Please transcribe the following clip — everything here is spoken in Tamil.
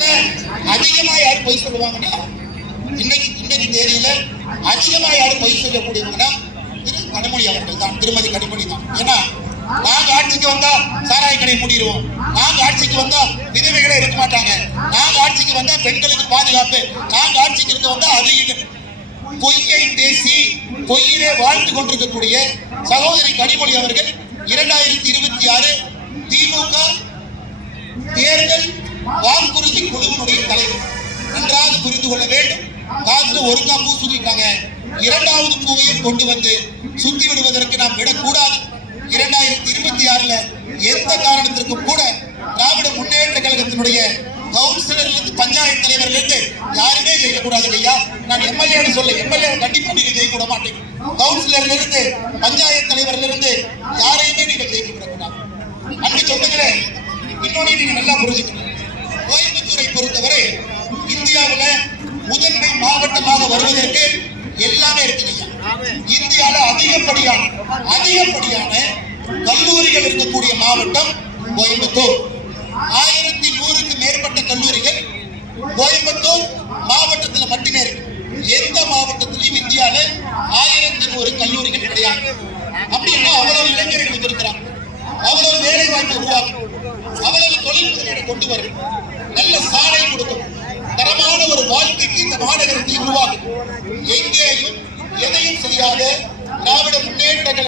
அதிகமா யார் பொய் சொல்லுவாங்கன்னா இன்னைக்கு தேதியில அதிகமா யார் பொய் சொல்லக்கூடியவங்கன்னா திரு கனிமொழி அவர்கள் தான், திருமதி கனிமொழி தான். ஏன்னா நாங்க ஆட்சிக்கு வந்தா சாராய கடை மூடிடுவோம், நாங்க ஆட்சிக்கு வந்தா விதவைகளே இருக்க மாட்டாங்க, நாங்க ஆட்சிக்கு வந்தா பெண்களுக்கு பாதுகாப்பு, நாங்க ஆட்சிக்கு இருக்க வந்தா அது பொய்யை பேசி பொய்யிலே வாழ்ந்து கொண்டிருக்கக்கூடிய சகோதரி கனிமொழி அவர்கள் 2026 திமுக தேர்தல் வாக்குறுதி குழுவினுடைய தலைவர். நன்றாக புரிந்து கொள்ள வேண்டும். காசுல ஒருங்கா பூ சுத்திட்டாங்க, இரண்டாவது பூவையும் கொண்டு வந்து சுத்தி விடுவதற்கு நாம் விடக்கூடாது. 2026 எந்த காரணத்திற்கும் கூட திராவிட முன்னேற்ற கழகத்தினுடைய கவுன்சிலர் இருந்து பஞ்சாயத்து தலைவர்கள் இருந்து யாருமே ஜெயிக்கக்கூடாது ஐயா. நான் எம்எல்ஏ சொல்ல, எம்எல்ஏ கண்டிப்பா நீங்க ஜெயிக்க விட மாட்டீங்க. கவுன்சிலர்ல இருந்து பஞ்சாயத்து தலைவர்ல இருந்து யாரையுமே நீங்க ஜெயிக்க விடக்கூடாது. அன்பு சொந்தங்களே, இன்னொன்னு நீங்க நல்லா புரிஞ்சுக்கணும். கோயம்புத்தூரை பொறுத்தவரை இந்தியாவில முதன்மை மாவட்டமாக வருவதற்கு எல்லாமே இருக்குங்க. இந்தியாவில அதிகப்படியான கல்லூரிகள் இருக்கக்கூடிய மாவட்டம் கோயம்புத்தூர். 1100க்கு மேற்பட்ட கல்லூரிகள் கோயம்புத்தூர் மாவட்டத்தில் மட்டுமே இருக்கு. எந்த மாவட்டத்திலையும் இந்தியாவில 1100 கல்லூரிகள் கிடையாது. அப்படின்னா அவ்வளவு இளைஞர்கள் இருக்கிறாங்க, அவ்வளவு வேலை வாய்ப்பு உருவாக்கும், அவ்வளவு தொழில் முதலீடு கொண்டு வரும், நல்ல சாலை கொடுக்கும், தரமான ஒரு வாழ்க்கைக்கு இந்த மாநகரத்தை உருவாக்கும். எங்கேயும் எதையும் செய்யாத திராவிட முன்னேற்ற